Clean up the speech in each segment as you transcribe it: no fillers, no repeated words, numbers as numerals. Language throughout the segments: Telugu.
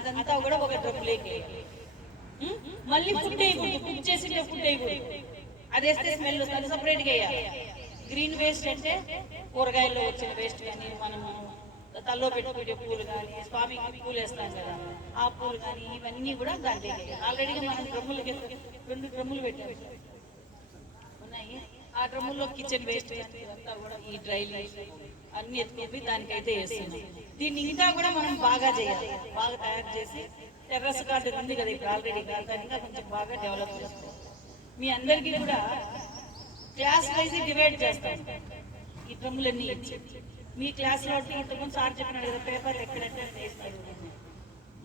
అదంతా కూడా ఒక డ్రమ్లోకి మళ్ళీ ఫుడ్ వేయకూడదు, కుక్ చేసింటే ఫుడ్ వేయకూడదు, అది వేస్తే స్మెల్ వస్తుంది, సపరేట్గా వేయాలి. గ్రీన్ వేస్ట్ అంటే కూరగాయల్లో వచ్చిన వేస్ట్ కానీ మనము తల్లో పెట్టుకునే పూలు కానీ స్వామికి పూలు వేస్తాం కదా ఆ పూలు కానీ ఇవన్నీ కూడా దాంట్లో ఆల్రెడీగా మనం డ్రమ్ములకి 2 డ్రమ్ములు పెట్టాము ఉన్నాయి. ఆ డ్రమ్ముల్లో కిచెన్ వేస్ట్ అంతా కూడా ఈ డ్రై లీవ్స్ అన్ని ఎత్తుకొని దానికైతే వేస్తున్నాం. దీన్ని ఇంకా కూడా మనం బాగా చేయాలి, బాగా తయారు చేసి టెర్రస్ గార్డెన్ ఉంది కదా ఇప్పుడు ఆల్రెడీ దాన్ని ఇంకా కొంచెం బాగా డెవలప్ చేస్తాం. మీ అందరికీ కూడా క్లాస్ వైజ్ డివైడ్ చేస్తాం. ఈ డ్రమ్ములన్నీ ఇచ్చి మీ క్లాస్లో ఇంతకుముందు సార్ చెప్పినాడు కదా పేపర్ ఎక్కడంటే వేస్తారు.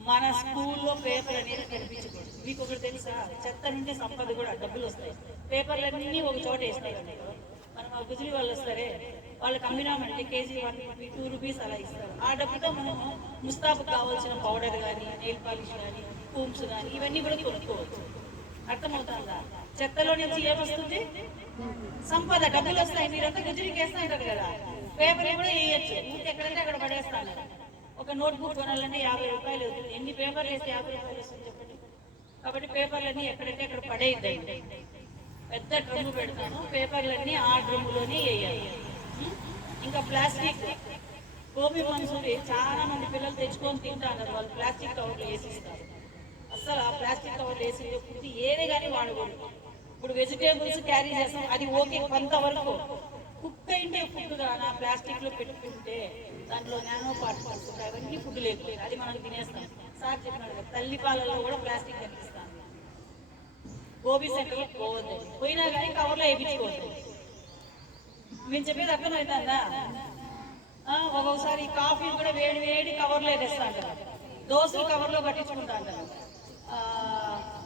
మన స్కూల్లో పేపర్ అనేది కనిపించకూడదు. మీకు ఒకటి తెలుసా, చెత్త నుండి సంపద కూడా డబ్బులు వస్తాయి. పేపర్లన్నీ ఒక చోట వేస్తాయి. మనం ఆ గుజరీ వాళ్ళు వస్తారే వాళ్ళకి అమ్మినామంటే కేజీ 1 రూపీ 2 రూపీస్ అలా ఇస్తారు. ఆ డబ్బుతో మనం ముస్తాబుకు కావాల్సిన పౌడర్ కానీ నెయిల్ పాలిష్ కానీ కూమ్స్ కానీ ఇవన్నీ కూడా కొనుక్కోవచ్చు. అర్థమవుతుందా? చెత్తలో నుంచి ఏమొస్తుంది? సంపద, డబ్బులు వస్తాయి. మీరంతా గుజరీకి వేస్తా ఉంటారు కదా, పేపర్ కూడా వేయచ్చు. ఊరికి ఎక్కడంటే అక్కడ పడేస్తాను. ఒక నోట్బుక్ కొనాలంటే 50 రూపాయలు అవుతుంది. ఎన్ని పేపర్లు వేస్తే 50 రూపాయలు వస్తుంది చెప్పండి. కాబట్టి పేపర్లన్నీ ఎక్కడంటే అక్కడ పడేద్దాయి. పెద్ద డ్రమ్ము పెడతాను, పేపర్లన్నీ ఆ డ్రమ్ములోనే వేయాలి. ఇంకా ప్లాస్టిక్ గోబీ మంచూరి చాలా మంది పిల్లలు తెచ్చుకొని తింటారు, వాళ్ళు ప్లాస్టిక్ కవర్లు వేసిస్తారు. అసలు ఆ ప్లాస్టిక్ కవర్లు వేసి ఫుడ్ ఏదే కానీ వాడకూడదు. ఇప్పుడు వెజిటేబుల్స్ క్యారీ చేస్తాం, అది ఓకే కొంతవరకు. కుక్ అయింటే ఫుడ్ కానీ ప్లాస్టిక్ లో పెట్టుకుంటే దాంట్లో నానో పార్టికల్స్ ఉంటాయి, అవన్నీ ఫుడ్ లేకపోయి అది మనం తినేస్తాం. సార్ చెప్పినాడు కదా తల్లి పాలలో కూడా ప్లాస్టిక్ కనిపిస్తాను. గోబీ సెంటర్లో పోవద్దు, పోయినా కానీ కవర్లో వేయించుకోవద్దు. మేము చెప్పేది అర్థమవుతుందా? ఒక్కొక్కసారి కాఫీ కూడా వేడి వేడి కవర్లో వేస్తా అంటారు, దోశలు కవర్లో కట్టించుకుంటా అంటారు,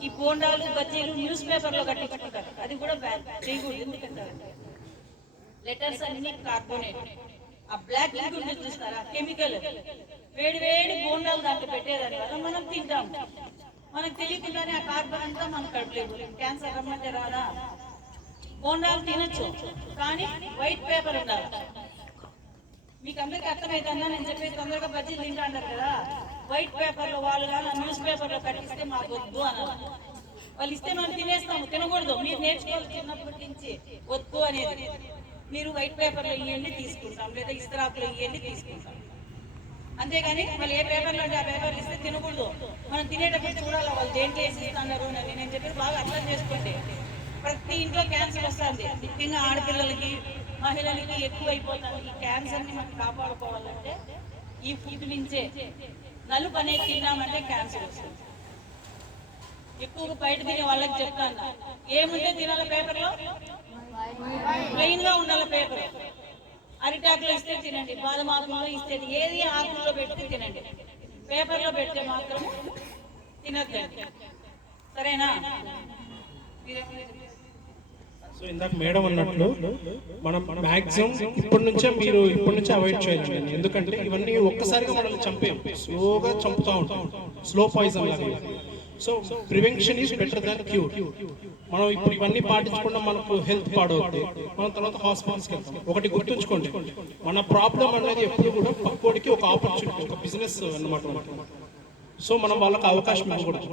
ఈ బోండాలు బజ్జీలు న్యూస్ పేపర్లో కట్టించుకుంటారు. అది కూడా చేయకూడదు. ఎందుకంటారు? లెటర్స్ అన్ని కార్బోనేట్, ఆ బ్లాక్ లిక్విడ్ చూస్తారా కెమికల్, వేడి వేడి బోండాలు దాంట్లో పెట్టేదాని వల్ల మనం తింటాం. మనకు తెలియకుండానే ఆ కార్బన్ అంతా మనకు కడుపులేదు. క్యాన్సర్ రమ్మంటే రాదా? బోండాలు తినచ్చు కానీ వైట్ పేపర్ ఉండాలి. మీకు అందరికి అర్థమవుతుందా నేను చెప్పేది? తొందరగా బజ్జీలు తింటా అంటారు కదా, వైట్ పేపర్ లో వాళ్ళు కానీ న్యూస్ పేపర్ లో కట్టిస్తే మాకు వద్దు అన్నారు. వాళ్ళు ఇస్తే మనం తినేస్తాము, తినకూడదు. మీరు నేర్చుకోవాలి చిన్నప్పటి నుంచి వద్దు అనేది. మీరు వైట్ పేపర్ లో ఇవన్నీ తీసుకుంటాం, లేదా ఇస్తరాకులో ఇవన్నీ తీసుకుంటాం. అంతేగాని వాళ్ళు ఏ పేపర్లో అంటే ఆ పేపర్లు ఇస్తే తినకూడదు. మనం తినేటప్పుడు చూడాలి వాళ్ళు దేంట్లో వేసి ఇస్తున్నారు అని. నేను చెప్పేది బాగా అర్థం చేసుకోండి. ప్రతి ఇంట్లో క్యాన్సర్ వస్తుంది, ముఖ్యంగా ఆడపిల్లలకి మహిళలకి ఎక్కువ అయిపోతుంది. ఈ క్యాన్సర్ని మనం కాపాడుకోవాలంటే ఈ ఫుడ్ నుంచే. నలుపు అనేది తిన్నామంటే క్యాన్సర్ వస్తుంది. ఎక్కువగా బయట తినే వాళ్ళకి చెప్తాను, ఏముంటే తినాల పేపర్లో ప్లెయిన్ గా ఉండాలి పేపర్. అరిటాకులో ఇస్తే తినండి, బాదం ఆకుల్లో ఇస్తే ఏది ఆకుల్లో పెట్టి తినండి, పేపర్లో పెడితే మాత్రం తినద్దండి. సరేనా? సో ఇందాక మేడం అన్నట్లు మనం మ్యాక్సిమం ఇప్పటి నుంచే అవాయిడ్ చేయాలండి. ఎందుకంటే ఇవన్నీ ఒక్కసారిగా మనల్ని చంపేయం, స్లోగా చంపుతూ ఉంటాం, స్లో పాయిజన్ లాగా. So prevention is better than cure. మనం ఇప్పుడు ఇవన్నీ పాటించకుండా మనకు హెల్త్ పాడవుతుంది, మనం తర్వాత హాస్పిటల్స్కి వెళ్తాం. ఒకటి గుర్తుంచుకోండి, మన ప్రాబ్లం అనేది ఎప్పుడు కూడా పక్కోడికి ఒక ఆపర్చునిటీ, ఒక బిజినెస్ అన్నమాట. సో మనం వాళ్ళకి అవకాశం ఇవ్వకూడదు.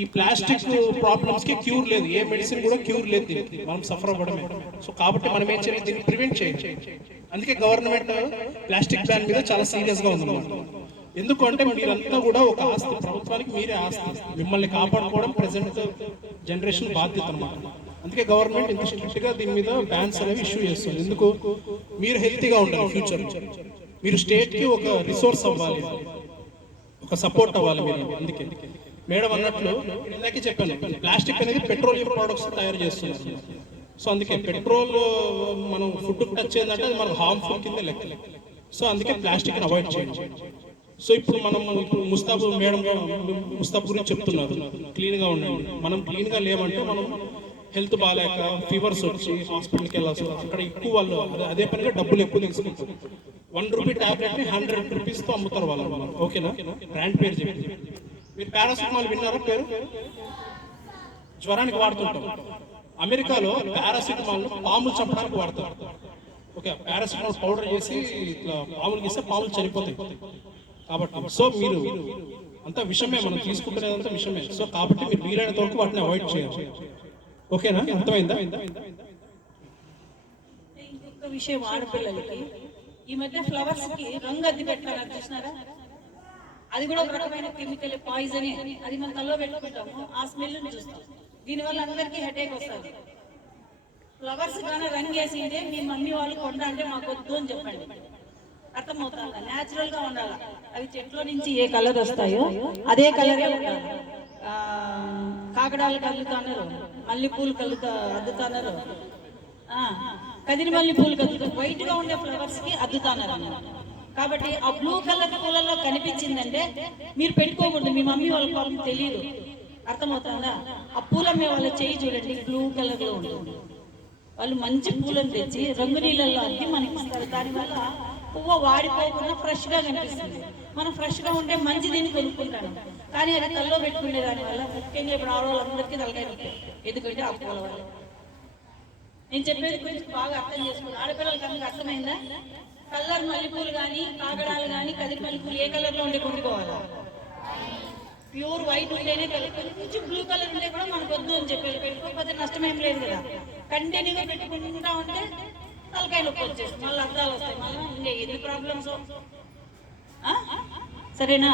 ఈ ప్లాస్టిక్ ప్రాబ్లమ్స్ కి క్యూర్ లేదు, ఏ మెడిసిన్ కూడా క్యూర్ లేదు, మనం సఫర్ అవ్వడమే. సో కాబట్టి మనం ఏం చేయాలి, దీన్ని ప్రివెంట్ చేయాలి. అందుకే గవర్నమెంట్ ప్లాస్టిక్ బ్యాన్ మీద చాలా సీరియస్ గా ఉందన్నమాట. ఎందుకంటే మీరంతా కూడా ఒక ఆస్తి, ప్రభుత్వానికి మీరే ఆస్తి, మిమ్మల్ని కాపాడుకోవడం ప్రెసెంట్ జనరేషన్ బాధ్యత అన్నమాట. అందుకే గవర్నమెంట్ ఇంత స్ట్రిక్ట్ గా దీని మీద బ్యాన్స్ అనేవి ఇష్యూ చేస్తుంది. ఎందుకు? మీరు హెల్తీగా ఉండాలి, ఫ్యూచర్ మీరు స్టేట్ కి ఒక రిసోర్స్ అవ్వాలి, ఒక సపోర్ట్ అవ్వాలి మీరు. అందుకే మేడం అన్నట్లు ఇందాకే చెప్పాను, ప్లాస్టిక్ అనేది పెట్రోలియం ప్రొడక్ట్స్ తయారు చేస్తున్నారు. సో అందుకే పెట్రోల్ మనం ఫుడ్ టచ్ అయిందంటే అది మనకు హార్మ్ఫుల్ కింద లెక్క. సో అందుకే ప్లాస్టిక్ అవాయిడ్ చేయండి. సో ఇప్పుడు ముస్తాబు మేడం ముస్తాబు గురించి చెప్తున్నారు, క్లీన్ గా ఉండండి. మనం క్లీన్ గా లేమంటే మనం హెల్త్ బాగాలేక ఫీవర్స్ వచ్చి హాస్పిటల్కి వెళ్ళాల్సి, అక్కడ ఎక్కువ వాళ్ళు అదే పనిగా డబ్బులు ఎక్కువ తీసుకుంటారు. 1 రూపీ టాబ్లెట్ ని 100 రూపీస్ తో అమ్ముతారు వాళ్ళు. ఓకేనా? బ్రాండ్ పేరు చెప్పి. మీరు పారాసిటమాల్ విన్నారా పేరు? జ్వరానికి వాడుతుంటాం. అమెరికాలో పారాసిటమాల్ పాములు చంపడానికి వాడతారు. ఓకే, పారాసిటమాల్ పౌడర్ చేసి ఇట్లా పాములు గీస్తే పాములు చనిపోతాయి. కాబట్టి సో మీరు అంతా విషమే, మనం తీసుకుంటున్నదంతా విషమే. సో కాబట్టి మీరు వీలైనంత వరకు వాటిని అవాయిడ్ చేయాలి. ఓకేనా, అర్థమైందా? ఇంకొక విషయం, ఆడపిల్లలకి ఈ మధ్య ఫ్లవర్స్ కి రంగు అద్ది పెట్టారు, అది చూసినారా? అది కూడా ఒక రకమైన కెమికల్, పాయిజన్. అది మనం తలలో పెట్టుకుంటాము, ఆ స్మెల్ చూస్తాం. దీనివల్ల అందరికీ హెడేక్ వస్తుంది. ఫ్లవర్స్ కానీ రంగు వేసిందే మీ మమ్మీ వాళ్ళు కొండ అంటే మాకు వద్దు అని చెప్పండి. అర్థమవుతుందా? న్యాచురల్ గా ఉండాలి. అవి చెట్లో నుంచి ఏ కలర్ వస్తాయో అదే కలరే ఉండాలి. కాకడాలు కలుగుతున్నారు, మల్లెపూలు అద్దుతున్నారు, కదిరి మల్లెపూలు వైట్ గా ఉండే ఫ్లవర్స్ కి అద్దుతున్నారు అన్నమాట. కాబట్టి ఆ బ్లూ కలర్ పూలలో కనిపించిందంటే మీరు పెట్టుకోకూడదు, మీ మమ్మీ వాళ్ళ పాపం తెలియదు. అర్థమవుతుందా? ఆ పూలమ్మే వాళ్ళ చెయ్యి చూడండి, బ్లూ కలర్ లో ఉంటుంది. వాళ్ళు మంచి పూలను తెచ్చి రంగు నీళ్ళల్లో అద్ది మనకి ఇస్తారు. దానివల్ల పువ్వు వాడిపోకుండా ఫ్రెష్ గా కనిపిస్తుంది. మనం ఫ్రెష్ గా ఉంటే మంచి దీన్ని కొనుక్కుంటాను, కానీ అది తల్లో పెట్టుకునే దానివల్ల ముఖ్యంగా ఇప్పుడు ఆడవాళ్ళందరికీ తలకాయ నొప్పి. ఎందుకంటే ఆ పూల వల్ల. నేను చెప్పేది కొంచెం బాగా అర్థం చేసుకోండి. ఆడపిల్లలకి అందరికి అర్థమైందా? కలర్ మల్లెపూలు కానీ, కాగడాలు కానీ, కదిరి మల్లెపూలు ఏ కలర్ లో ఉంటే కొనుక్కోవాలా? ప్యూర్ వైట్ ఉంటేనే కలుపుకొని, కొంచెం బ్లూ కలర్ ఉంటే కూడా మనకు వద్దు అని చెప్పేది. పెట్టుకోకపోతే నష్టం ఏం లేదు కదా. కంటిన్యూగా పెట్టుకుంటా ఉంటే తలకాయ నొప్పి వచ్చేస్తుంది, మళ్ళీ అర్థాలు వస్తాయి, మళ్ళీ ఇంకా ఎన్ని ప్రాబ్లమ్స్. సరేనా?